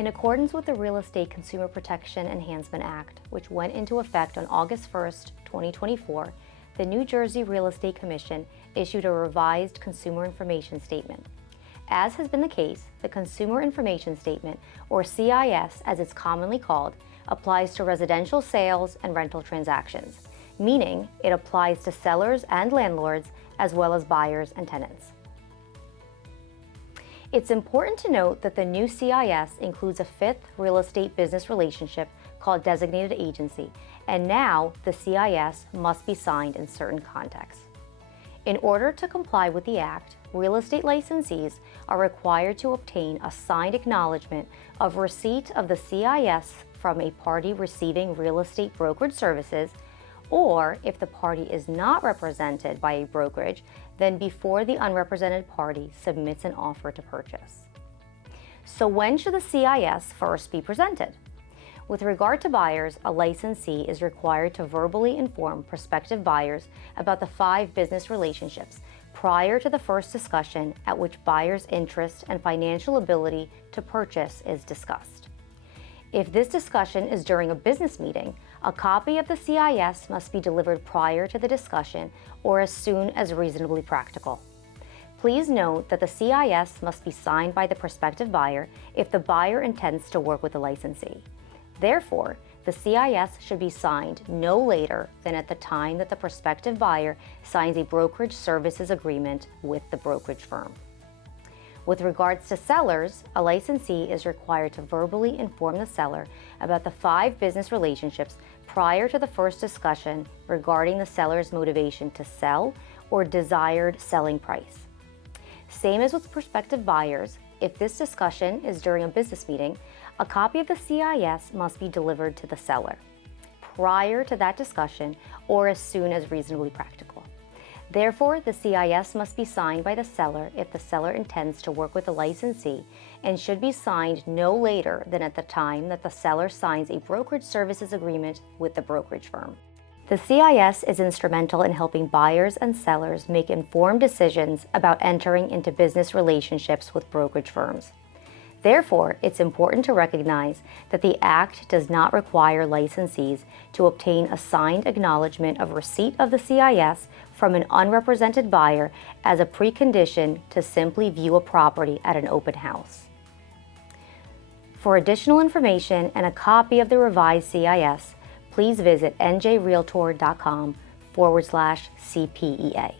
In accordance with the Real Estate Consumer Protection Enhancement Act, which went into effect on August 1st, 2024, the New Jersey Real Estate Commission issued a revised Consumer Information Statement. As has been the case, the Consumer Information Statement, or CIS as it's commonly called, applies to residential sales and rental transactions, meaning it applies to sellers and landlords as well as buyers and tenants. It's important to note that the new CIS includes a fifth real estate business relationship called designated agency, and now the CIS must be signed in certain contexts. In order to comply with the Act, real estate licensees are required to obtain a signed acknowledgement of receipt of the CIS from a party receiving real estate brokerage services, or if the party is not represented by a brokerage, then before the unrepresented party submits an offer to purchase. So when should the CIS first be presented? With regard to buyers, a licensee is required to verbally inform prospective buyers about the 5 business relationships prior to the first discussion at which buyer's interest and financial ability to purchase is discussed. If this discussion is during a business meeting, a copy of the CIS must be delivered prior to the discussion or as soon as reasonably practical. Please note that the CIS must be signed by the prospective buyer if the buyer intends to work with the licensee. Therefore, the CIS should be signed no later than at the time that the prospective buyer signs a brokerage services agreement with the brokerage firm. With regards to sellers, a licensee is required to verbally inform the seller about the 5 business relationships prior to the first discussion regarding the seller's motivation to sell or desired selling price. Same as with prospective buyers, if this discussion is during a business meeting, a copy of the CIS must be delivered to the seller prior to that discussion or as soon as reasonably practical. Therefore, the CIS must be signed by the seller if the seller intends to work with the licensee and should be signed no later than at the time that the seller signs a brokerage services agreement with the brokerage firm. The CIS is instrumental in helping buyers and sellers make informed decisions about entering into business relationships with brokerage firms. Therefore, it's important to recognize that the Act does not require licensees to obtain a signed acknowledgement of receipt of the CIS from an unrepresented buyer as a precondition to simply view a property at an open house. For additional information and a copy of the revised CIS, please visit njrealtor.com/CPEA.